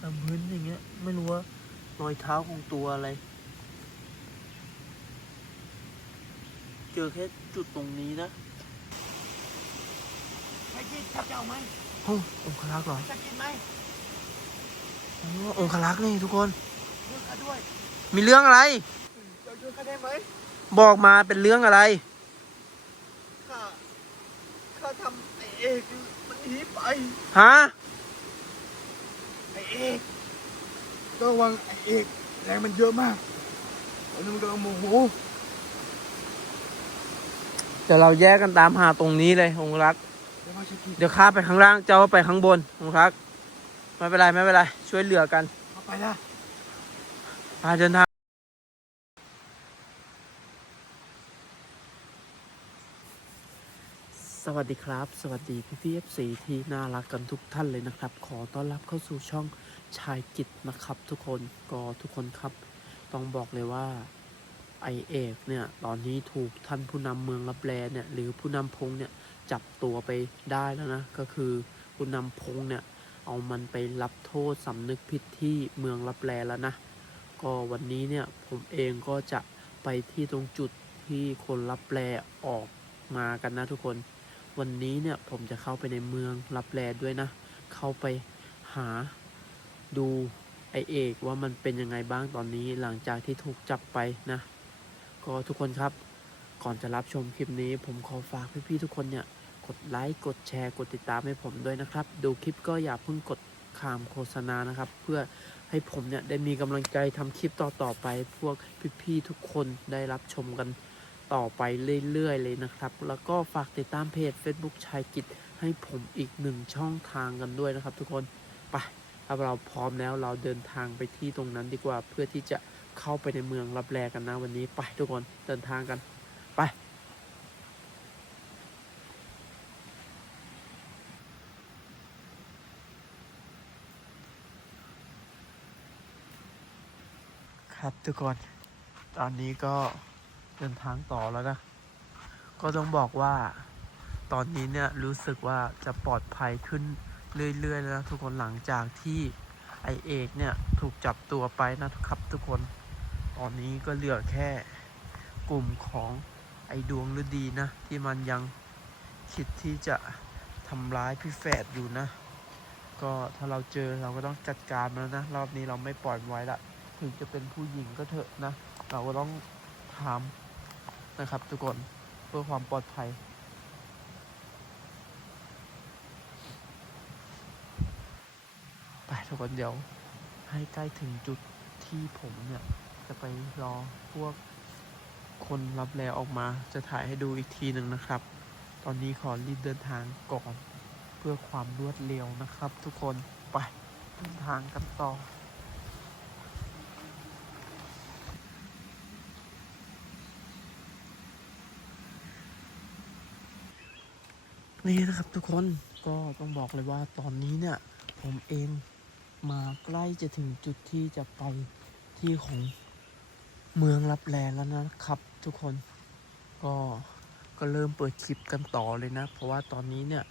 ตามพื้นอย่างเงี้ย ไม่รู้ว่ารอยเท้าของตัวอะไร เจอแค่จุดตรงนี้นะใครกินจะเอาไหมเฮ้ยองคลักษ์เหรอจะกินไหมอ๋อองคลักษ์นี่ทุกคนช่วยข้าด้วย มีเรื่องอะไรจะช่วยข้าได้ไหมบอกมาเป็นเรื่องอะไรข้าข้าทำไอเอกมันหนีไปฮะไอ เอกก็ระวังไอเอกแรงมันเยอะมากตอนนี้มันกำลังโมโหเดี๋ยวเราแยกกันตามหาตรงนี้เลยองคลักษ์เดี๋ยวมาช่วยกินเดี๋ยวข้าไปข้างล่างเจ้าไปข้างบนองคลักษ์ไม่เป็นไรไม่เป็นไรช่วยเหลือกันเข้าไปละพาเดินทาง วัสดีครับ สวัสดีพี่พี่เอฟซีที่น่ารักกันทุกท่านเลยนะครับ ขอต้อนรับเข้าสู่ช่องชายกิจนะครับ ทุกคนก็ทุกคนครับ ต้องบอกเลยว่าไอเอกเนี่ยตอนนี้ถูกท่านผู้นำเมืองรับแลเนี่ยหรือผู้นำพงเนี่ยจับตัวไปได้แล้วนะ ก็คือผู้นำพงเนี่ยเอามันไปรับโทษสำนึกผิดที่เมืองรับแลแล้วนะ ก็วันนี้เนี่ยผมเองก็จะไปที่ตรงจุดที่คนรับแลออกมากันนะทุกคน วันนี้เนี่ยผมจะเข้าไปในเมืองรับแลด้วยนะ เข้าไปหาดูไอเอกว่ามันเป็นยังไงบ้างตอนนี้หลังจากที่ถูกจับไปนะ ก็ทุกคนครับ ก่อนจะรับชมคลิปนี้ผมขอฝากพี่ๆทุกคนเนี่ย กดไลค์ กดแชร์ กดติดตามให้ผมด้วยนะครับ ดูคลิปก็อย่าเพิ่งกดข้ามโฆษณานะครับ เพื่อให้ผมเนี่ยได้มีกำลังใจทำคลิปต่อๆไป พวกพี่ๆทุกคนได้รับชมกัน ต่อไปเรื่อยๆเลยนะครับ แล้วก็ฝากติดตามเพจ Facebook ชายกิจให้ผมอีกหนึ่งช่องทางกันด้วยนะครับ ทุกคนไปถ้าเราพร้อมแล้วเราเดินทางไปที่ตรงนั้นดีกว่า เพื่อที่จะเข้าไปในเมืองรับแลกันนะวันนี้ไปทุกคนเดินทางกันไปครับทุกคน ตอนนี้ก็ เดินทางต่อแล้วนะ ก็ต้องบอกว่า ตอนนี้เนี่ยรู้สึกว่าจะปลอดภัยขึ้นเรื่อยๆแล้วนะทุกคนหลังจากที่ไอเอกเนี่ยถูกจับตัวไปนะครับทุกคน ตอนนี้ก็เหลือแค่กลุ่มของไอดวงฤดีนะ ที่มันยังคิดที่จะทำร้ายพี่แฝดอยู่นะ ก็ถ้าเราเจอเราก็ต้องจัดการมันแล้วนะ รอบนี้เราไม่ปล่อยไว้ละ ถึงจะเป็นผู้หญิงก็เถอะนะ เราก็ต้องทำ นะครับทุกคนเพื่อความปลอดภัย ไปทุกคนเดี๋ยว ให้ใกล้ถึงจุดที่ผมเนี่ย จะไปรอพวกคนรับแลออกมาจะถ่ายให้ดูอีกทีหนึ่งนะครับ ตอนนี้ขอรีบเดินทางก่อน เพื่อความรวดเร็วนะครับ ทุกคนไปเดินทางกันต่อ นี่นะครับทุกคนก็ต้องบอกเลยว่าตอนนี้เนี่ย ผมเองมาใกล้จะถึงจุดที่จะไปที่ของเมืองรับแลแล้วนะครับ ทุกคนก็ก็เริ่มเปิดคลิปกันต่อเลยนะ เพราะว่าตอนนี้เนี่ย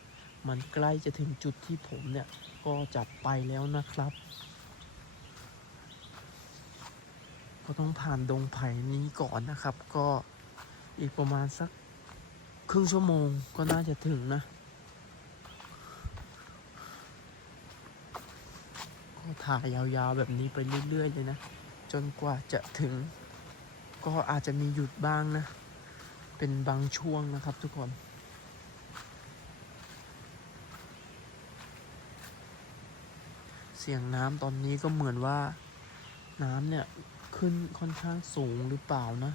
มันใกล้จะถึงจุดที่ผมเนี่ยก็จะไปแล้วนะครับ ก็ต้องผ่านดงไผ่นี้ก่อนนะครับ ก็อีกประมาณสัก ครึ่งชั่วโมงก็น่าจะถึงนะ ก็ถ่ายยาวๆแบบนี้ไปเรื่อยๆเลยนะ จนกว่าจะถึง ก็อาจจะมีหยุดบ้างนะ เป็นบางช่วงนะครับทุกคนเสียงน้ำตอนนี้ก็เหมือนว่าน้ำเนี่ยขึ้นค่อนข้างสูงหรือเปล่านะ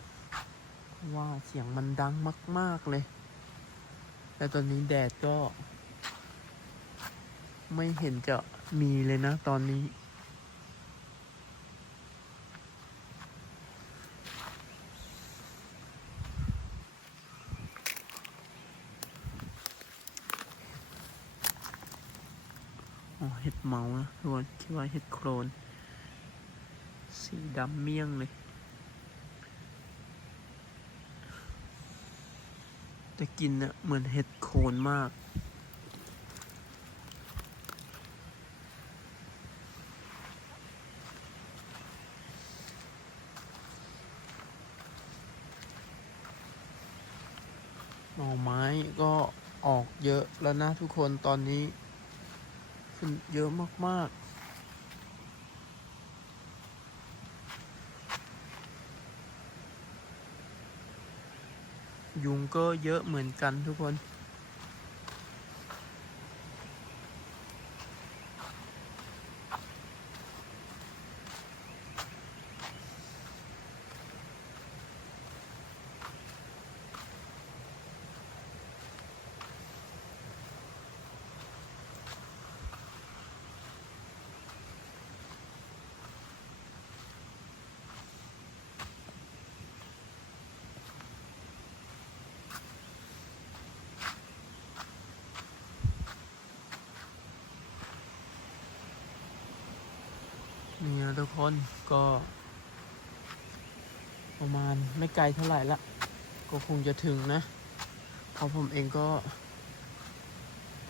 เพราะว่าเสียงมันดังมาก ๆเลย และตอนนี้แดดก็ ไม่เห็นจะมีเลยนะตอนนี้อ๋อเห็ดเมานะทุกคนคิดว่าเห็ดโครน สีดำเมี่ยงเลย แต่กินเนี่ยเหมือนเห็ดโคนมาก หน่อไม้ก็ออกเยอะแล้วนะทุกคนตอนนี้ ขึ้นเยอะมาก ๆ ยุงก็เยอะเหมือนกันทุกคน นะทุกคนก็ ประมาณไม่ไกลเท่าไหร่ละ ก็คงจะถึงนะเพราะผมเองก็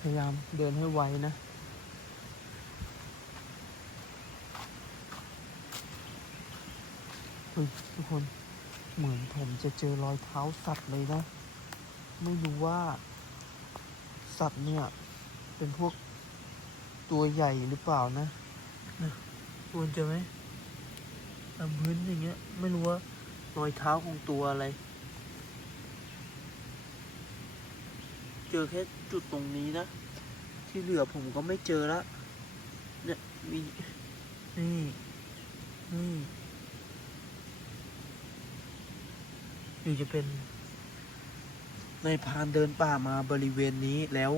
พยายามเดินให้ไวนะเฮ้ยทุกคนเหมือนผมจะเจอรอยเท้าสัตว์เลยนะ ไม่รู้ว่า สัตว์เนี่ย เป็นพวกตัวใหญ่หรือเปล่านะ ควรจะไหมตามพื้นอย่างเงี้ย ไม่รู้ว่ารอยเท้าของตัวอะไร เจอแค่จุดตรงนี้นะ ที่เหลือผมก็ไม่เจอละ เนี่ยมีนี่นี่หรือจะเป็นในพานเดินป่ามาบริเวณนี้แล้ว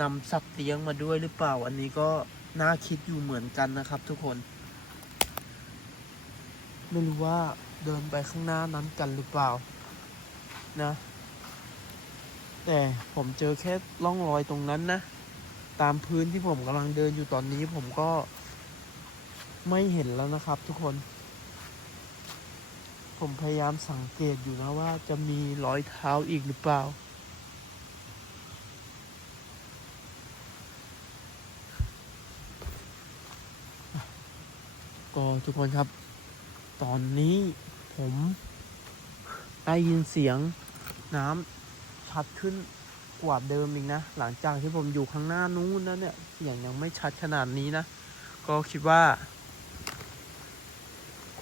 นำสัตว์เลี้ยงมาด้วยหรือเปล่า อันนี้ก็ น่าคิดอยู่เหมือนกันนะครับทุกคน ไม่รู้ว่าเดินไปข้างหน้านั้นกันหรือเปล่า นะ แต่ผมเจอแค่ร่องรอยตรงนั้นนะ ตามพื้นที่ผมกำลังเดินอยู่ตอนนี้ผมก็ไม่เห็นแล้วนะครับทุกคน ผมพยายามสังเกตอยู่นะว่าจะมีรอยเท้าอีกหรือเปล่า ทุกคนครับ ตอนนี้ผมได้ยินเสียงน้ำชัดขึ้นกว่าเดิมอีกนะ หลังจากที่ผมอยู่ข้างหน้านู้นนะเนี่ยเสียงยังไม่ชัดขนาดนี้นะ ก็คิดว่า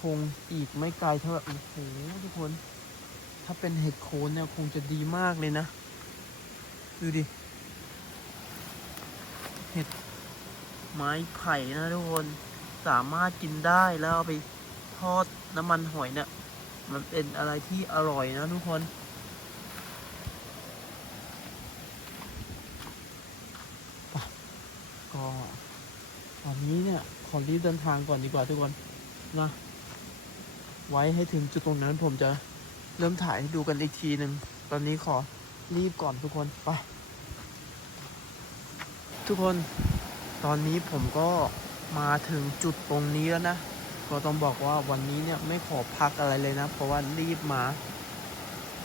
คงอีกไม่ไกลเท่าไหร่โอ้โหทุกคน ถ้าเป็นเห็ดโคนเนี่ยคงจะดีมากเลยนะ ดูดิ เห็ดไม้ไผ่นะทุกคน สามารถกินได้แล้วเอาไปทอดน้ำมันหอยเนี่ย มันเป็นอะไรที่อร่อยนะทุกคนก็ตอนนี้เนี่ย ขอรีบเดินทางก่อนดีกว่าทุกคนนะ ไว้ให้ถึงจุดตรงนั้นผมจะเริ่มถ่ายให้ดูกันอีกทีหนึ่งตอนนี้ขอรีบก่อนทุกคนไปทุกคน ตอนนี้ผมก็ มาถึงจุดตรงนี้แล้วนะ ก็ต้องบอกว่าวันนี้เนี่ยไม่ขอพักอะไรเลยนะ เพราะว่ารีบมา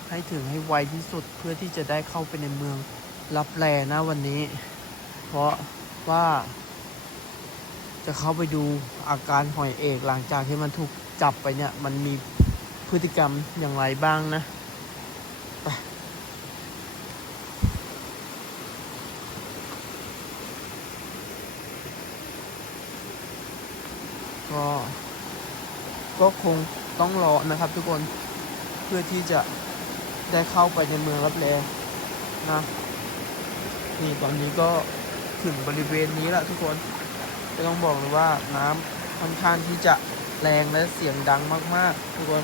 ให้ถึงให้ไวที่สุดเพื่อที่จะได้เข้าไปในเมืองรับแลนะวันนี้ เพราะว่า จะเข้าไปดูอาการหอยเอกหลังจากที่มันถูกจับไปเนี่ย มันมีพฤติกรรมอย่างไรบ้างนะ ก็ ก็คงต้องรอนะครับทุกคนเพื่อที่จะได้เข้าไปในเมืองรับแลนะนี่ตอนนี้ก็ถึงบริเวณนี้แล้วทุกคนก็ต้องบอกเลยว่าน้ำค่อนข้างที่จะแรงและเสียงดังมาก ๆ ทุกคน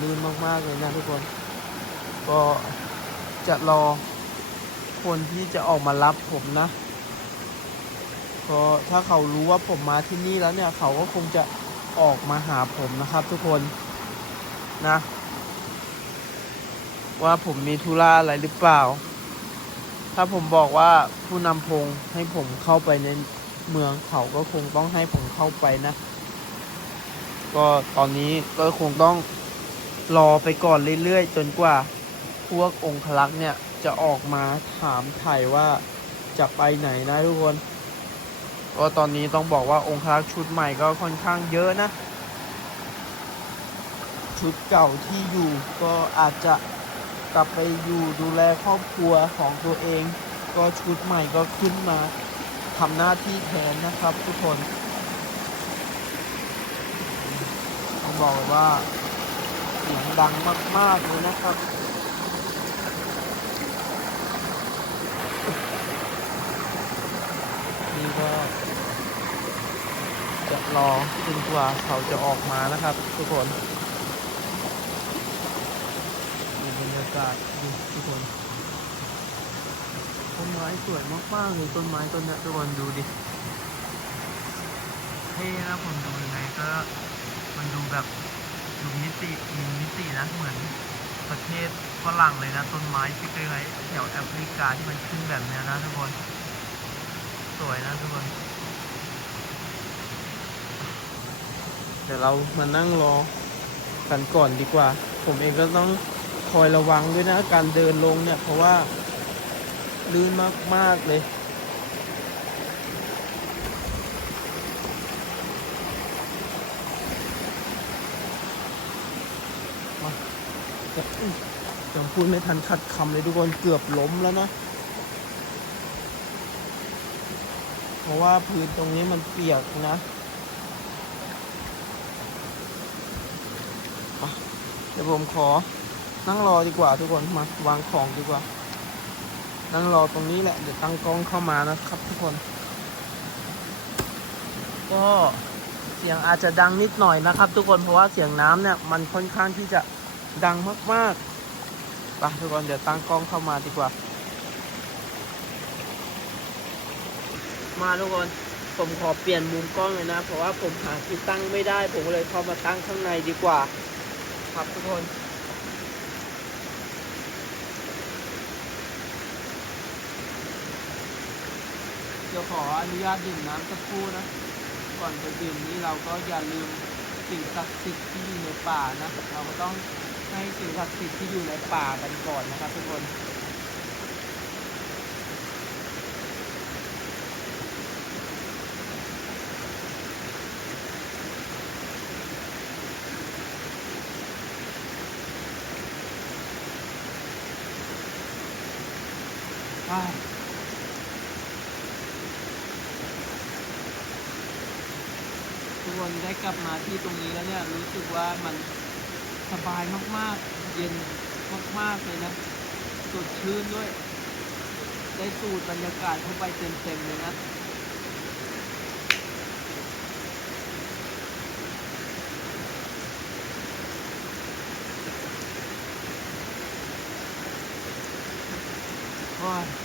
ลื่นมาก ๆ เลยนะทุกคน ก็จะรอคนที่จะออกมารับผมนะ ก็ถ้าเขารู้ว่าผมมาที่นี่แล้วเนี่ย เขาก็คงจะออกมาหาผมนะครับ ทุกคนนะ ว่าผมมีธุระอะไรหรือเปล่า ถ้าผมบอกว่าผู้นำพงให้ผมเข้าไปในเมืองเขาก็คงต้องให้ผมเข้าไปนะ ก็ตอนนี้ก็คงต้องรอไปก่อนเรื่อยๆ จนกว่าพวกองคลักษ์เนี่ยจะออกมาถามถ่ว่าจะไปไหนนะทุกคน ก็ตอนนี้ต้องบอกว่าองคลักษ์ชุดใหม่ก็ค่อนข้างเยอะนะ ชุดเก่าที่อยู่ก็อาจจะกลับไปอยู่ดูแลครอบครัวของตัวเอง ก็ชุดใหม่ก็ขึ้นมาทำหน้าที่แทนนะครับทุกคนต้องบอกว่าเสียงดังมากๆเลยนะครับ นี่ก็จะ รอจนกว่าเขาจะออกมานะครับ ทุกคนดูบรรยากาศดูทุกคนต้นไม้สวยมากๆเลยต้นไม้ต้นนี้ทุกคนดูดิเท่นะผมดูยังไงก็มันดูแบบดูมิติมีมิตินะเหมือนประเทศฝรั่งเลยนะต้นไม้ที่เคยๆแถวแอฟริกาที่มันขึ้นแบบนี้นะทุกคน สวยนะทุกคน เดี๋ยวเรามานั่งรอกันก่อนดีกว่า ผมเองก็ต้องคอยระวังด้วยนะการเดินลงเนี่ย เพราะว่าลื่นมาก ๆ เลยมาจะอุ๊ยยังพูดไม่ทันขัดคำเลยทุกคนเกือบล้มแล้วนะ เพราะว่าพื้นตรงนี้มันเปียกนะ เดี๋ยวผมขอนั่งรอดีกว่าทุกคนมาวางของดีกว่า นั่งรอตรงนี้แหละ เดี๋ยวตั้งกล้องเข้ามานะครับ ทุกคน ก็เสียงอาจจะดังนิดหน่อยนะครับ ทุกคนเพราะว่าเสียงน้ำเนี่ยมันค่อนข้างที่จะดังมากๆไปทุกคนเดี๋ยวตั้งกล้องเข้ามาดีกว่า มาทุกคนผมขอเปลี่ยนมุมกล้องเลยนะ เพราะว่าผมหาที่ตั้งไม่ได้ ผมเลยเข้ามาตั้งข้างในดีกว่า ครับทุกคนเดี๋ยวขออนุญาตดื่มน้ำสักครู่นะ ก่อนจะดื่มนี้เราก็อย่าลืมสิ่งศักดิ์สิทธิ์ที่อยู่ในป่านะ เราก็ต้องให้สิ่งศักดิ์สิทธิ์ที่อยู่ในป่ากันก่อนนะครับทุกคน อ้าวทุกคนได้กลับมาที่ตรงนี้แล้วเนี่ยรู้สึกว่ามันสบายมากๆ เย็นมากๆเลยนะสดชื่นด้วย ได้สูดบรรยากาศเข้าไปเต็มๆเลยนะว้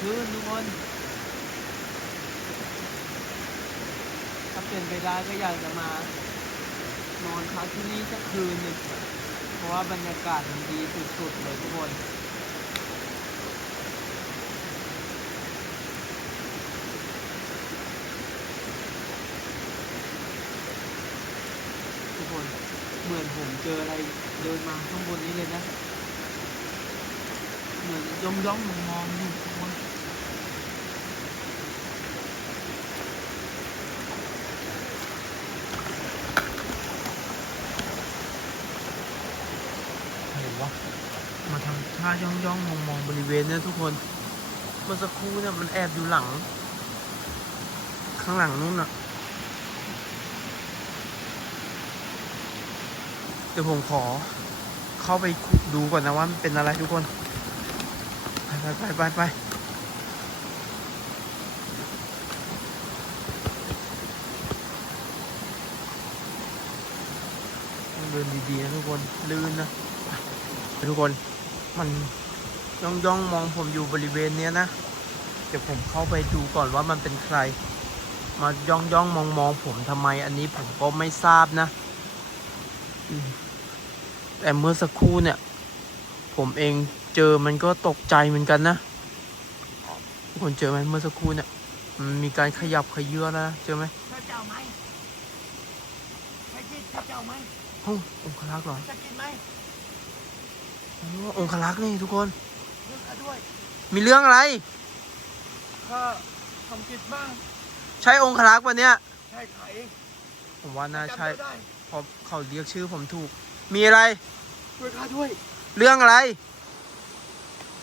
ายสดชื่นทุกคนถ้าเป็นไปได้ก็อยากจะมานอนพักที่นี่สักคืนหนึ่งเพราะว่าบรรยากาศมันดีสุดๆเลยทุกคนทุกคนเหมือนผมเจออะไรเดินมาข้างบนนี้เลยนะ เหมือนย่องย่องมองมองๆอยู่ทุกคนเห็นวะ มาทำท่าย่องย่องมองมองบริเวณเนี้ยทุกคนเมื่อสักครู่เนี่ยมันแอบอยู่หลัง ข้างหลังนู่นน่ะเดี๋ยวผมขอเข้าไปดูก่อนนะว่ามันเป็นอะไรทุกคน ไปไปไปไปไปเดินดีๆนะทุกคน ลื่นนะทุกคน มันย่องย่องๆมองผมอยู่บริเวณเนี้ยนะ เดี๋ยวผมเข้าไปดูก่อนว่ามันเป็นใคร มาย่องย่องๆมองมองๆผมทำไมอันนี้ผมก็ไม่ทราบนะอืมแต่เมื่อสักครู่เนี่ย ผมเองเจอมันก็ตกใจเหมือนกันนะทุกคนเจอไหมเมื่อสักครู่เนี่ยมันมีการขยับขยื่นแล้วนะเจอไหมถ้าเจ้าไหมไม่คิดถ้าเจ้าไหมเอ้าองคลักษ์เหรอจะกินไหม อ๋อองคลักษ์นี่ทุกคนเลือกเอาด้วยมีเรื่องอะไรข้าทำผิดบ้าง ใช่องคลักษ์ปะเนี่ยใช่ขายเองผมว่าน่าจำใช่เราได้เพราะเขาเรียกชื่อผมถูก มีอะไรช่วยข้าด้วย เรื่องอะไร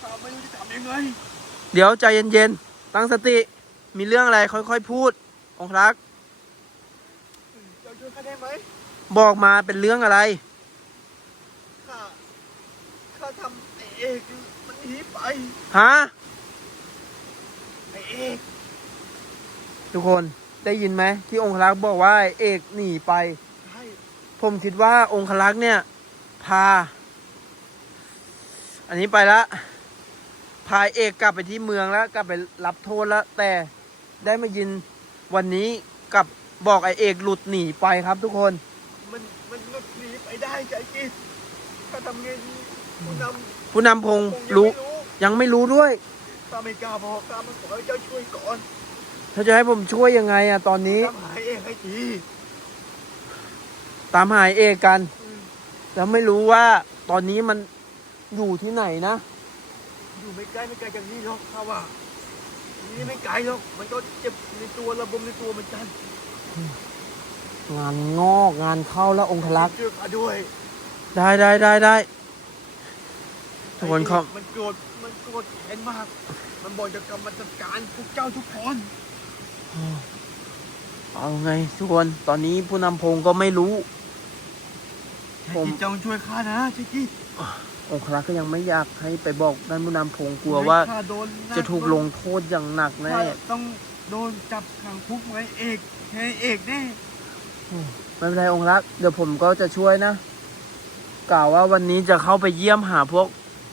ข้าไม่รู้จะทำยังไง เดี๋ยวใจเย็นๆ ตั้งสติ มีเรื่องอะไรค่อยๆพูด องครักษ์เจ้าช่วยข้าได้ไหมบอกมาเป็นเรื่องอะไร ข้าข้าทำไอเอกมันหนีไปฮะไอเอกทุกคนได้ยินไหมที่องครักษ์บอกว่าไอ้เอกหนีไป ใช่ผมคิดว่าองครักษ์เนี่ย พา อันนี้ไปละพาเอกกลับไปที่เมืองแล้ว กลับไปรับโทษแล้ว แต่ได้มายินวันนี้กลับบอกไอเอกหลุดหนีไปครับทุกคน มันมันหลุดหนีไปได้ใจกิจข้าทำไงดีผู้น ผู้นำพงำคงยังรู้ไม่รู้ ยังไม่รู้ด้วยข้าไม่กล้าบอกข้ามันขอให้เจ้าช่วยก่อนถ้าจะให้ผมช่วยยังไงอะตอนนี้ทำหายเอกให้ทีตามหาไอ้เอกกันแล้วไม่รู้ว่าตอนนี้มันอยู่ที่ไหนนะ อยู่ไม่ไกลไม่ไกลจากนี้หรอกข้าว่านี่ไม่ไกลหรอกมันก็เจ็บในตัวระบมในตัวเหมือนกันงานงอกงานเข้าแล้วองคลักษ์ช่วยข้าด้วยได้ได้ได้ได้ ทุกคนครับ มันโกรธ มันโกรธแค้นมาก มันบอกจะกำมาจัดการพวกเจ้าทุกคน เอาไงทุกคน ตอนนี้ผู้นำพงก็ไม่รู้ผมจิตเจ้าช่วยข้านะชิคกี้องคลักษ์ก็ยังไม่อยากให้ไปบอกด้านผู้นำพงกลัวว่า ข้โดนหนัจะถูกลงโทษอย่างหนักแน่ข้าต้องโดนจับขังคุกไว้เอกแค่เอกแน่ไม่เป็นไรองคลักษ์เดี๋ยวผมก็จะช่วยนะกล่าวว่าวันนี้จะเข้าไปเยี่ยมหาพวก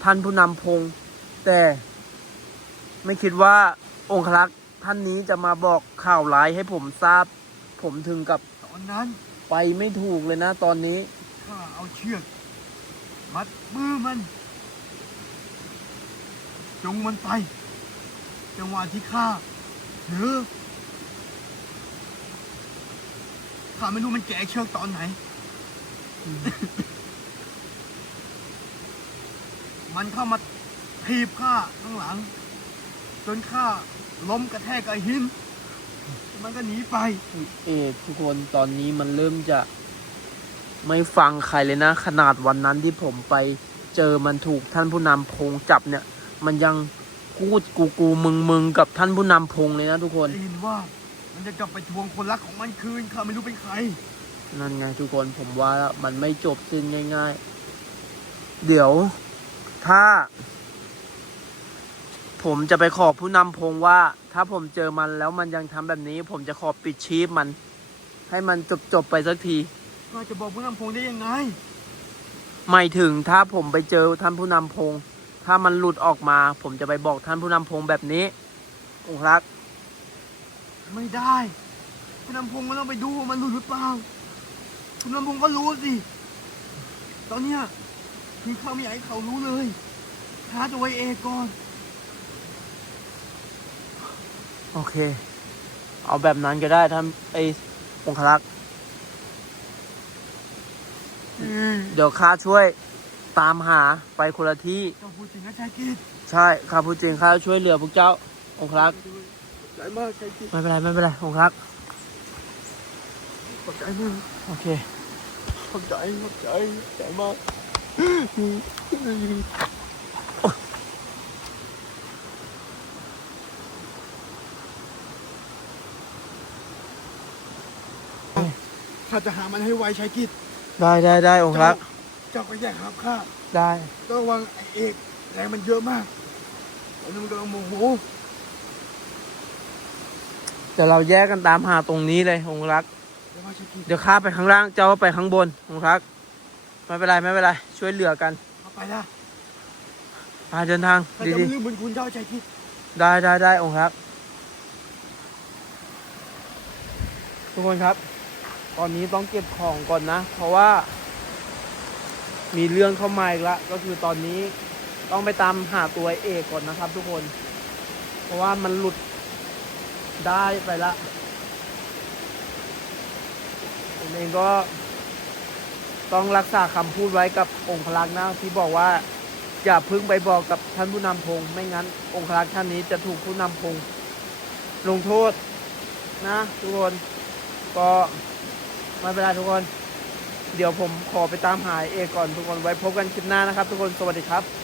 ท่านผู้นำพง แต่ไม่คิดว่าองคลักษ์ท่านนี้จะมาบอกข่าวร้ายให้ผมทราบ ผมถึงกับตอนนั้นไปไม่ถูกเลยนะตอนนี้ ข้าเอาเชือก มัดมือมันจงมันไป จังหวะที่ข้าเถือข้าไม่รู้มันแกะเชือกตอนไหน มันเข้ามาทีบข้าข้างหลัง จนข้าล้มกระแทกกับหิน มันก็หนีไป เอกทุกคนตอนนี้มันเริ่มจะไม่ฟังใครเลยนะ ขนาดวันนั้นที่ผมไปเจอมันถูกท่านผู้นำพงจับเนี่ย มันยังพูดกูกูมึงมึงกับท่านผู้นำพงเลยนะทุกคนได้ยินว่า มันจะกลับไปทวงคนรักของมันคืนข้าไม่รู้เป็นใคร นั่นไงทุกคนผมว่าแล้วมันไม่จบสิ้นง่าย ๆ เดี๋ยว ถ้า ผมจะไปขอผู้นำพงว่า ถ้าผมเจอมันแล้วมันยังทำแบบนี้ ผมจะขอปิดชีพมัน ให้มันจบจบๆไปสักทีข้าจะบอกผู้นำพงได้ยังไงไม่ถึงถ้าผมไปเจอท่านผู้นำพง ถ้ามันหลุดออกมา ผมจะไปบอกท่านผู้นำพงแบบนี้องค์รัก ไม่ได้ผู้นำพงมันต้องไปดูว่ามันรู้หรือเปล่าผู้นำพงก็รู้สิ ตอนเนี้ย คือเขาไม่อยากให้เขารู้เลยท้าตัวไอ้เอกก่อน โอเค เอาแบบนั้นก็ได้ท่านไอองครักษ์เดี๋ยวข้าช่วยตามหาไปคนละที่ เจ้าพูดจริงนะชายกิจใช่ข้าพูดจริงข้าช่วยเหลือพวกเจ้า องครักษ์ใจมากชายกิจไม่เป็นไรไม่เป็นไรองครักษ์ขอบใจมากโอเค ขอบใจขอบใจขอบใจมาก ข้าจะหามันให้ไวชายกิจได้ได้ได้องครักษ์เจ้าก็แยกหาข้าได้ต้องระวังไอเอกแรงมันเยอะมากตอนนี้มันกำลังโมโหเดี๋ยวเราแยกกันตามหาตรงนี้เลยองครักษ์เดี๋ยวมาชายกิจเดี๋ยวข้าไปข้างล่างเจ้าไปข้างบนองครักษ์ ไม่เป็นไรไม่เป็นไรช่วยเหลือกันเข้าไปนะพาเดินทางข้าดีจะดีไม่ลืมบุญคุณเจ้าชายกิจได้ได้ได้องค์ครับ ทุกคนครับ ตอนนี้ต้องเก็บของก่อนนะ เพราะว่า มีเรื่องเข้ามาอีกแล้วก็คือตอนนี้ต้องไปตามหาตัวเอกก่อนนะครับ ทุกคน เพราะว่ามันหลุดได้ไปละผมเองก็ ต้องรักษาคำพูดไว้กับองค์พลักษณ์นะที่บอกว่าอย่าพึ่งไปบอกกับท่านผู้นำพงไม่งั้น องค์พลักษ์ท่านนี้จะถูกผู้นำพงลงโทษนะทุกคนก็ไม่เป็นไรทุกคน เดี๋ยวผมขอไปตามหาเอก่อนทุกคนไว้พบกันคลิปหน้านะครับ ทุกคนสวัสดีครับ